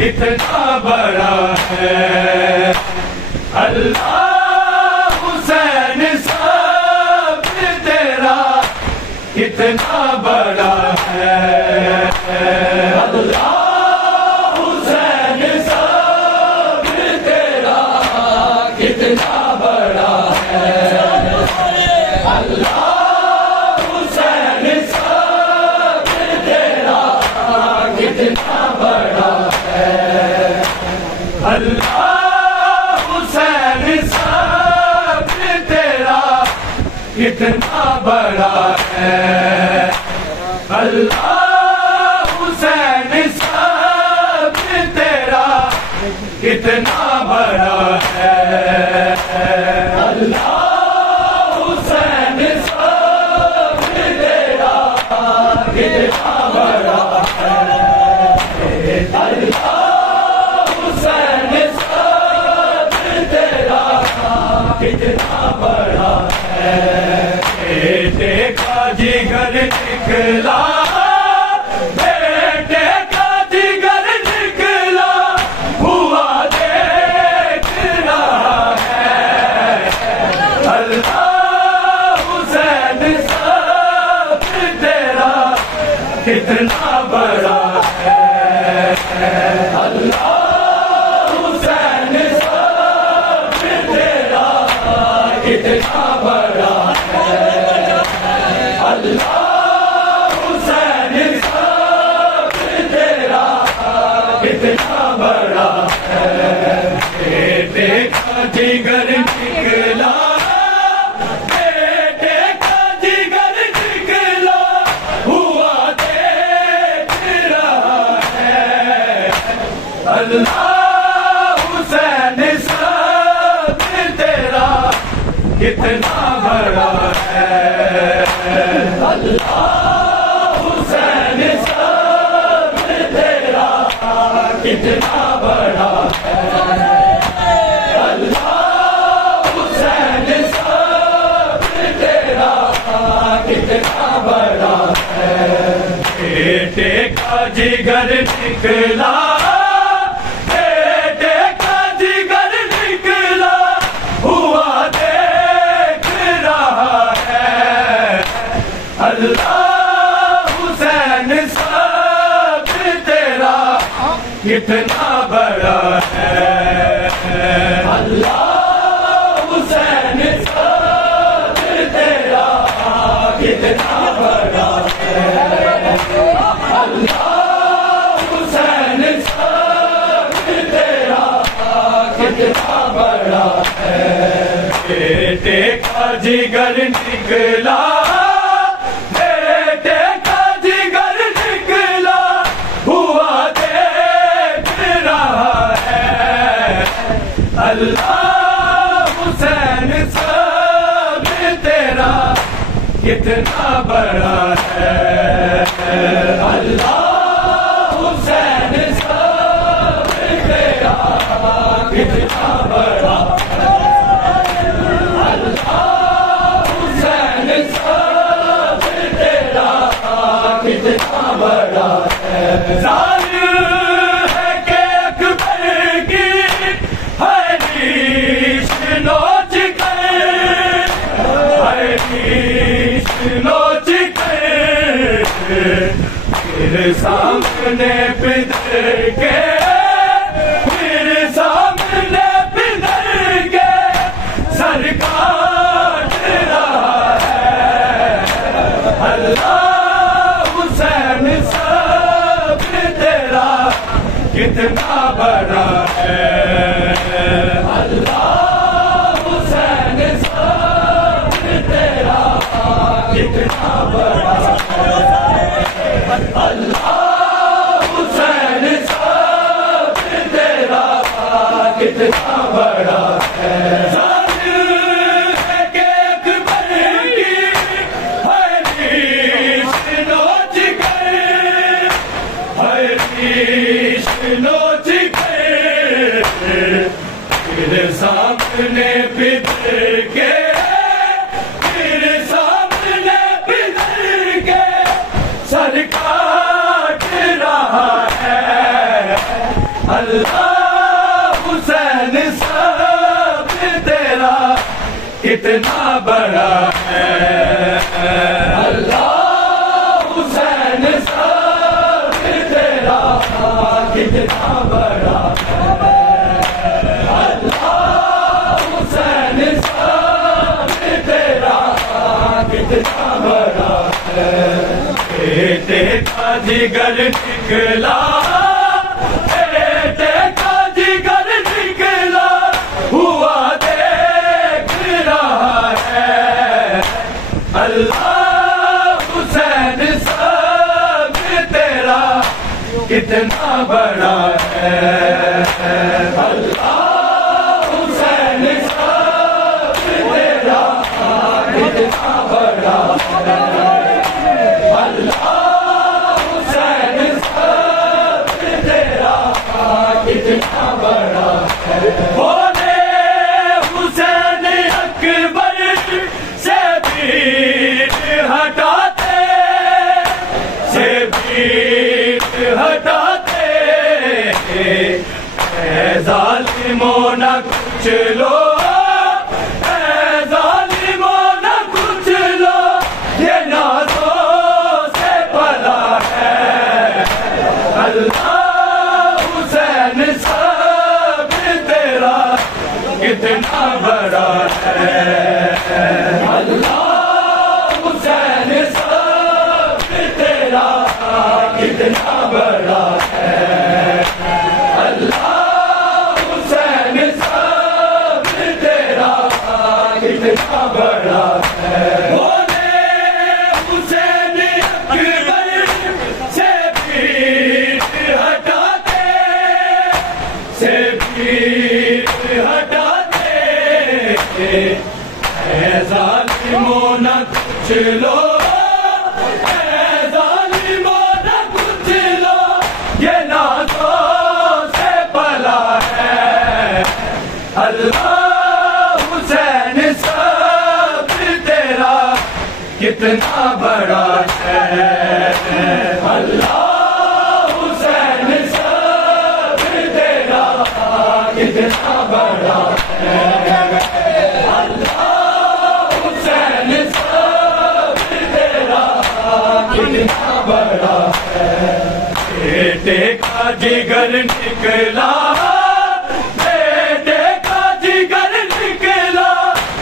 کتنا بڑا ہے اللہ حسین صبر تیرا کتنا بڑا ہے اللہ حسین صبر تیرا کتنا بڑا ہے اللہ حسین صبر تیرا کتنا بڑا ہے اللہ حسین صبر تیرا کتنا بڑا ہے اللہ حسین صبر تیرا کتنا بڑا ہے اللہ حسین صبر تیرا کتنا بڑا ہے اللہ حسین صبر تیرا کتنا بڑا ہے بیٹے کا جگر نکلا بیٹے کا جگر نکلا ہوا دیکھ رہا ہے اللہ حسین صبر تیرا کتنا بڑا ہے اللہ حسین صبر تیرا کتنا بڑا ہے اللہ حسین صبر تیرا کتنا بڑا ہے بیٹے کا جگر نکلا بیٹے کا جگر نکلا ہوا دیکھ رہا ہے اللہ حسین صبر تیرا کتنا بڑا ہے اللہ حسین صبر تیرا کتنا بڑا ہے اللہ حسین صبر تیرا کتنا بڑا ہے بیٹے کا جگر نکلا بیٹے کا جگر نکلا ہوا دیکھ رہا ہے اللہ حسین صبر تیرا کتنا بڑا ہے اللہ حسین صبر تیرا کتنا بڑا ہے اللہ حسین صبر تیرا کتنا بڑا ہے بیٹے کا جگر نکلا بیٹے کا جگر نکلا ہوا دیکھ رہا ہے اللہ حسین صبر تیرا کتنا بڑا ہے اللہ حسین صبر تیرا کتنا بڑا ہے اللہ حسین صبر تیرا کتنا بڑا ہے ظاہر ہے کہ اکبر کی ہے نیش نوچ کر ہے نیش نوچ کر پھر سامنے پدر کے پھر سامنے پدر کے سر کاٹ رہا ہے اللہ حسین صبر تیرا کتنا بڑا ہے اللہ حسین صبر تیرا کتنا بڑا ہے اللہ حسین صبر تیرا کتنا بڑا ہے ظاہر ہے کہ اکبر کی ہے نیش نوچ کر ہے نیش نوچ کر پھر سامنے پدر کے پھر سامنے پدر کے سر کاٹ رہا ہے کتنا بڑا ہے اللہ حسین صبر تیرا کتنا بڑا ہے اللہ حسین صبر تیرا کتنا بڑا ہے بیٹے کا جگر نکلا بیٹے کا جگر نکلا ہوا دیکھ رہا ہے اللہ حسین صبر تیرا کتنا بڑا ہے اللہ حسین صبر تیرا کتنا بڑا ہے اللہ حسین صبر تیرا کتنا بڑا ہے بولے حسین اکبر سے بھیڑ ہٹاتے اے ظالموں نہ کچھ لو اے ظالموں نہ کچھ لو یہ نازوں سے بھلا ہے اللہ حسین صبر تیرا کتنا بڑا ہے اللہ حسین صبر تیرا کتنا بڑا ہے اللہ حسین صبر تیرا کتنا بڑا ہے بولے حسین اکبر سے بھیڑ ہٹاتے اے ظالموں نہ کچھ لو اے ظالموں نہ کچھ لو یہ نازوں سے بھلا ہے اللہ حسین صبر تیرا کتنا بڑا ہے اللہ حسین صبر تیرا کتنا بڑا ہے اللہ حسین صبر تیرا کتنا بڑا ہے بیٹے کا جگر نکلا بیٹے کا جگر نکلا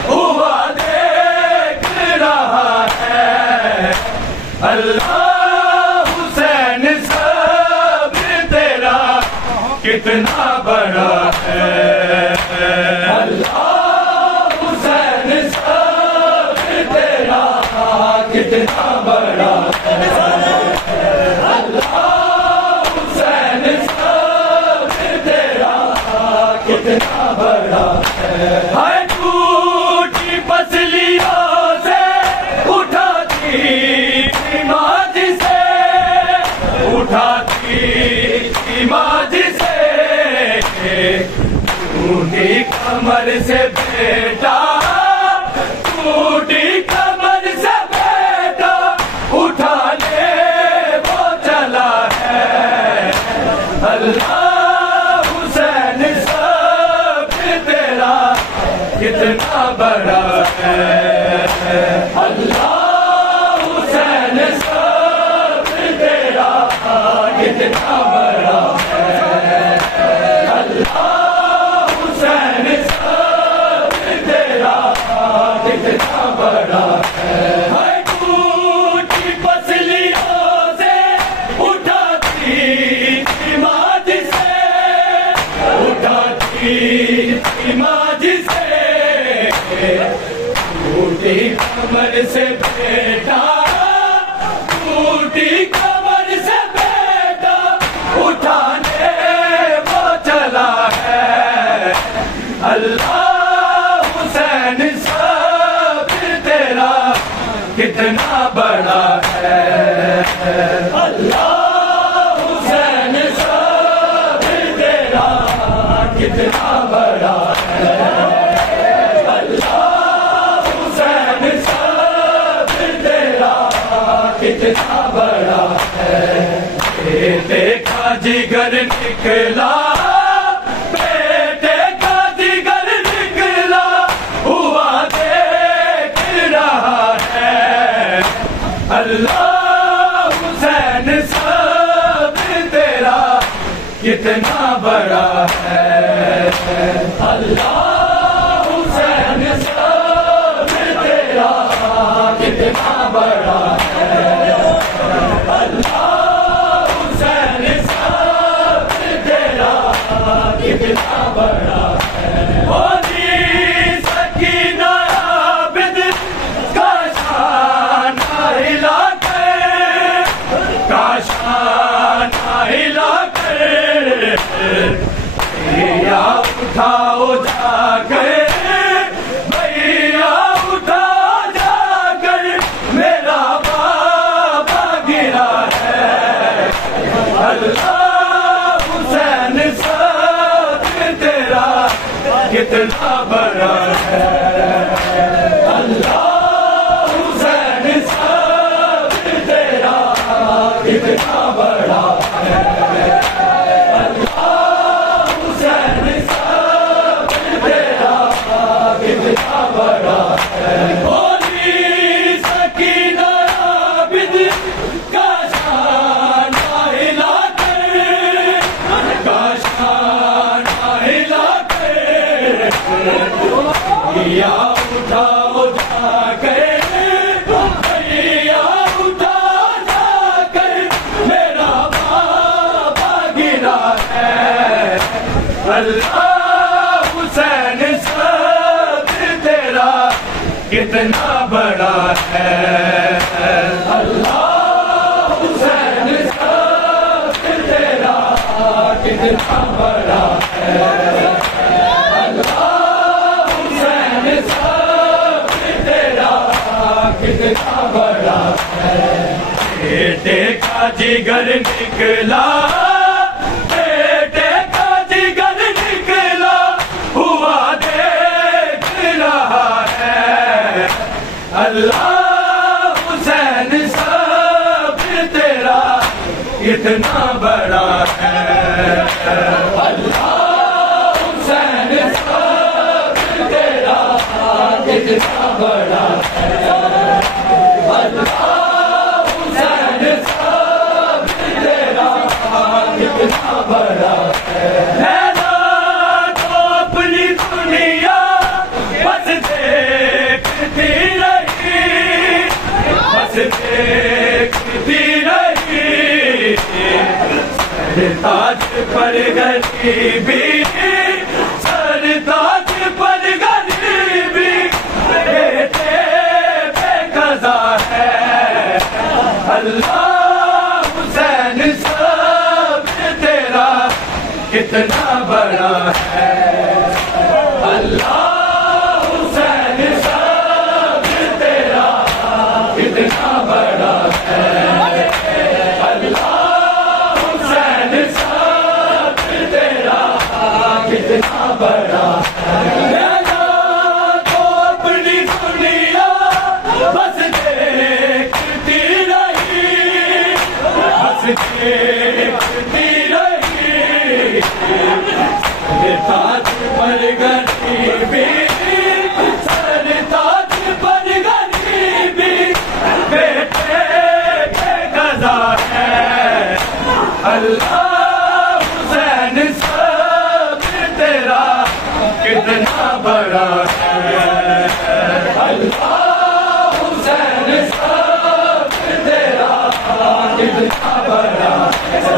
ہوا دیکھ رہا ہے اللہ حسین صبر تیرا کتنا بڑا ہے اللہ حسین صبر تیرا کتنا بڑا ہے اللہ حسین صبر تیرا کتنا بڑا ہے ٹوٹی پسلیوں سے اٹھاتی ماج سے اٹھاتی ماج سے ٹوٹی کمر سے بیٹا ٹوٹی کمر سے بیٹا اٹھانے وہ چلا ہے اللہ حسین صبر تیرا کتنا بڑا ہے اللہ حسین صبر تیرا کتنا بڑا ہے اللہ حسین صبر تیرا کتنا بڑا ہے ٹوٹی پسلیوں سے اٹھاتی ماج سے اٹھاتی ماج سے ٹوٹی کمر سے بیٹا ٹوٹی کمر سے بیٹا اٹھانے وہ چلا ہے اللہ حسین صبر تیرا کتنا بڑا ہے اللہ حسین صبر تیرا کتنا بڑا ہے اللہ حسین صبر تیرا کتنا بڑا ہے بیٹے کا جگر نکلا بیٹے کا جگر نکلا ہوا دے ہے اللہ حسین صبر تیرا کتنا بڑا ہے اللہ حسین صبر تیرا کتنا بڑا ہے ہولی سکینہ عابد کا شان ہلا کر کا شان ہلا کر بھیا اٹھاؤ جا کر بھیا اٹھا جا کر میرا بابا گرا ہے اللہ حسین صبر تیرا کتنا بڑا ہے اللہ حسین صبر تیرا کتنا بڑا ہے اللہ حسین صبر تیرا کتنا بڑا ہے ہولی سکینہ عابد کا شان ہلا کر کا شان ہلا کر بھیا اٹھاؤ جا کر بھیا اٹھا جا کر میرا بابا گرا ہے اللہ حسین صبر تیرا کتنا بڑا ہے اللہ حسین صبر تیرا کتنا بڑا ہے اللہ حسین صبر تیرا کتنا بڑا ہے بیٹے کا جگر نکلا بیٹے کا جگر نکلا ہوا دیکھ رہا ہے اللہ حسین صبر تیرا کتنا بڑا ہے اللہ حسین صبر تیرا کتنا بڑا ہے اللہ حسین صبر تیرا کتنا بڑا ہے تو اپنی دنیا بس دیکھتی رہی بس دیکھتی رہی سرتاج پر غریبی سرتاج پر غریبی بیٹے بے قضا ہے اللہ حسین صبر تیرا کتنا بڑا ہے اللہ حسین صبر تیرا کتنا بڑا ہے اللہ حسین صبر تیرا کتنا بڑا ہے تو اپنی دنیا بس دیکھتی رہی بس دیکھتی رہی سرتاج پر غریبی سرتاج پر غریبی بیٹے بے قضا ہے اللہ حسین صبر تیرا کتنا بڑا ہے اللہ حسین صبر تیرا کتنا بڑا ہے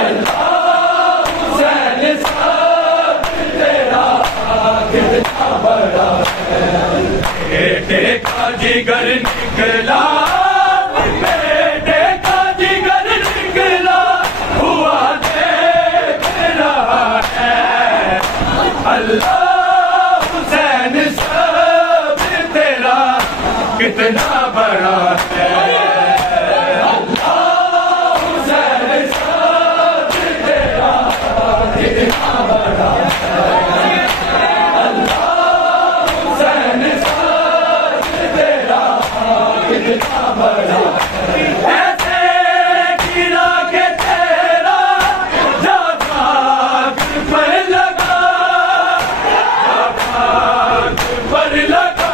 اللہ حسین صبر تیرا کتنا بڑا ہے بیٹے کا جگر نکلا بیٹے کا جگر نکلا ہوا دیکھ رہا ہے اللہ حسین صبر تیرا کتنا بڑا ہے اللہ حسین صبر تیرا کتنا بڑا ہے اللہ حسین صبر تیرا کتنا بڑا ہے ایسے گرا کے تیرا جب آگ پر لگا جب آگ پر لگا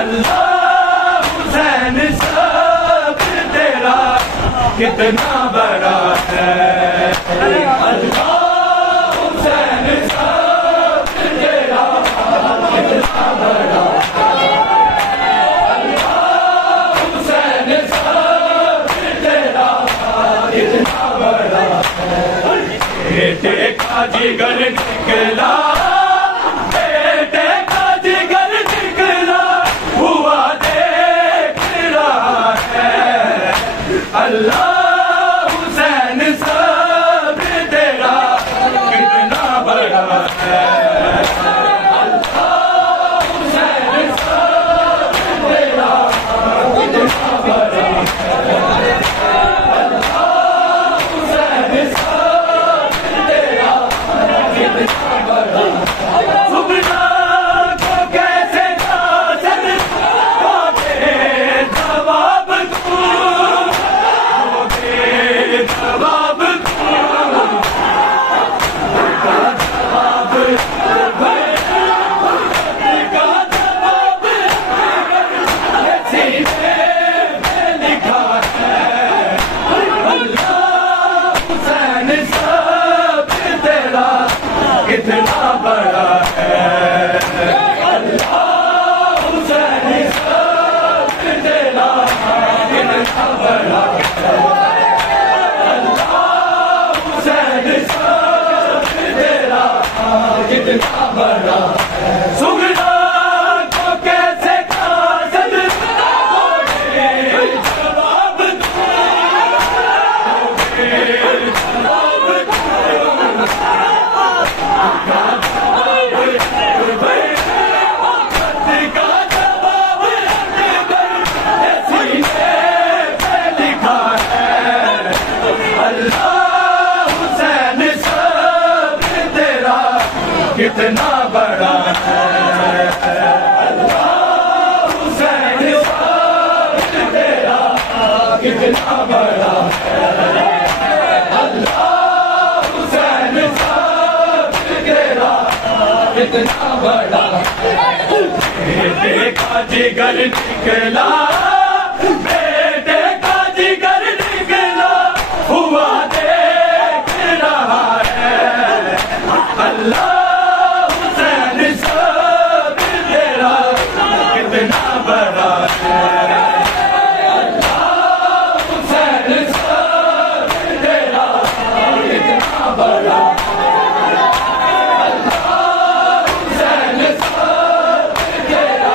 اللہ حسین صبر تیرا کتنا بڑا ہے اللہ حسین صبر تیرا کتنا بڑا ہے اللہ حسین صبر تیرا کتنا بڑا ہے بیٹے کا جگر نکلا بیٹے کا جگر نکلا ہوا دیکھ رہا ہے اللہ حسین صبر تیرا کتنا بڑا ہے اللہ حسین صبر تیرا کتنا بڑا ہے اللہ حسین صبر تیرا کتنا بڑا ہے سبنا کو کیسے نازل ہوگے جواب جواب سینے میں لکھا ہے اللہ حسین صبر تیرا کتنا بڑا ہے اللہ حسین صبر تیرا کتنا بڑا ہے کتنا بڑا سگنا کو کیسے کاجل ہوگے جواب ہوگے جواب کا جواب سینے پہ لکھا ہے اللہ حسین صبر تیرا کتنا بڑا ہے اللہ حسین صبر تیرا کتنا بڑا ہے اللہ حسین صبر تیرا کتنا بڑا ہے بیٹے کا جگر نکلا بیٹے کا جگر نکلا ہوا دیکھ رہا ہے اللہ حسین صبر تیرا کتنا بڑا ہے اللہ حسین صبر تیرا کتنا بڑا ہے اللہ حسین صبر تیرا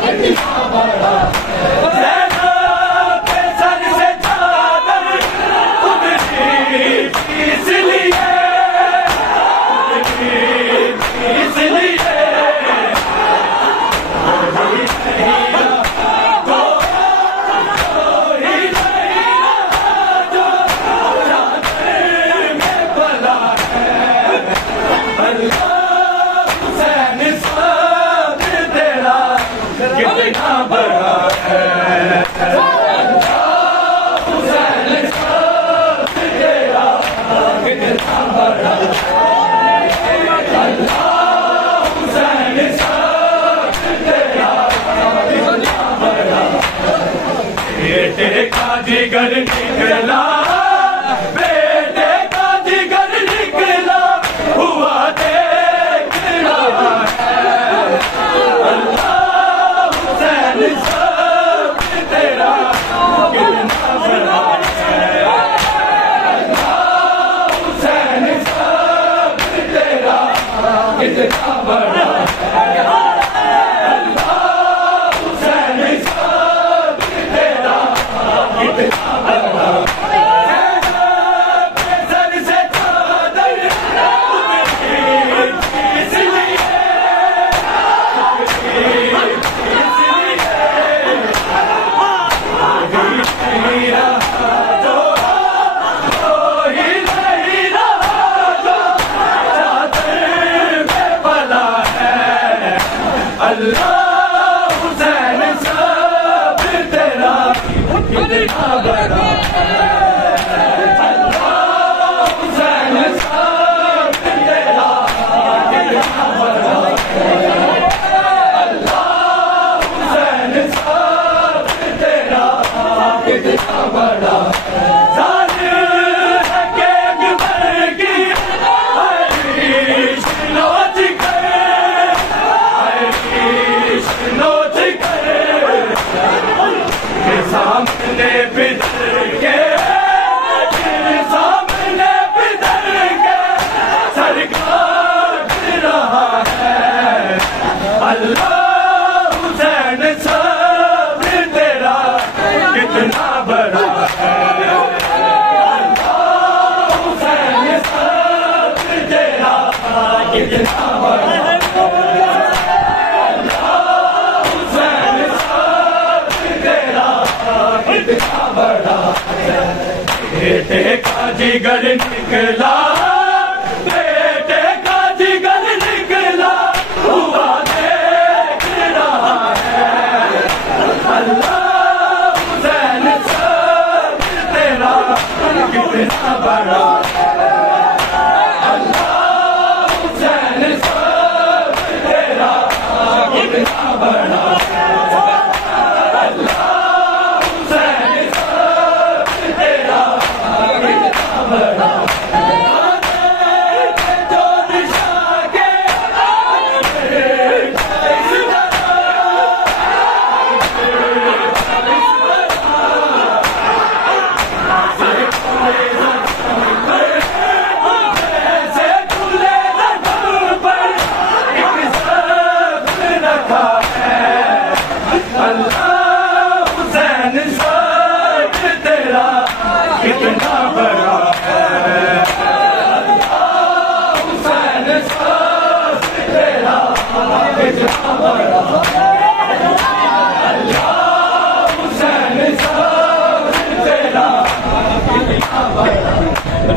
کتنا بڑا ہے زینب کے سر سے چادر اتری اس لیے اس لیے کوئی نہیں جو چادر میں پلا ہے اللہ حسین صبر تیرا کتنا بڑا ہے اللہ حسین صبر تیرا کتنا بڑا ہے بیٹے کا جگر نکلا بیٹے کا جگر نکلا ہوا دیکھ رہا ہے اللہ حسین صبر تیرا کتنا بڑا ہے اللہ حسین صبر تیرا کتنا بڑا ہے اللہ حسین صبر تیرا کتنا بڑا ہے سر سے چادر اتری اس لیے کوئی نہیں رہا جو چادر میں پلا ہے بیٹے کا جگر نکلا بیٹے کا جگر نکلا ہوا دیکھ رہا ہے اللہ حسین صبر تیرا کتنا بڑا اللہ حسین صبر تیرا کتنا بڑا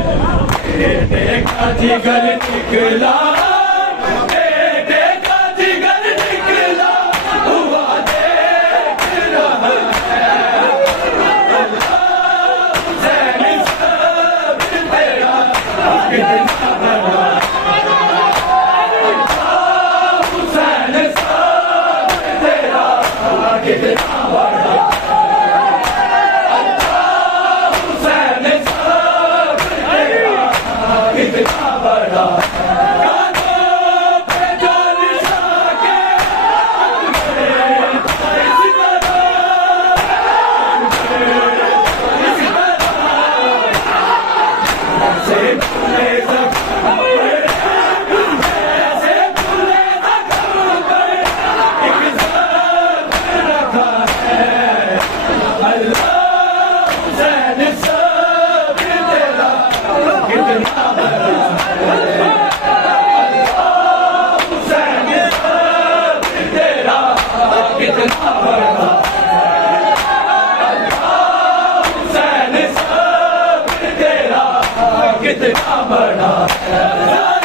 بیٹے کا جگر نکلا بیٹے کا جگر نکلا ہوا دیکھ رہا ہے اللہ حسین صبر تیرا کتنا بڑا اللہ حسین صبر تیرا کتنا بڑا کتنا بڑا کانوں پہ جو نشاں کے سے کھلے زخم ایسے کھلے زخم پر ایک زخم رکھا ہے اللہ حسین صبر تیرا کتنا بڑا کتنا بڑا اللہ حسین صبر تیرا کتنا بڑا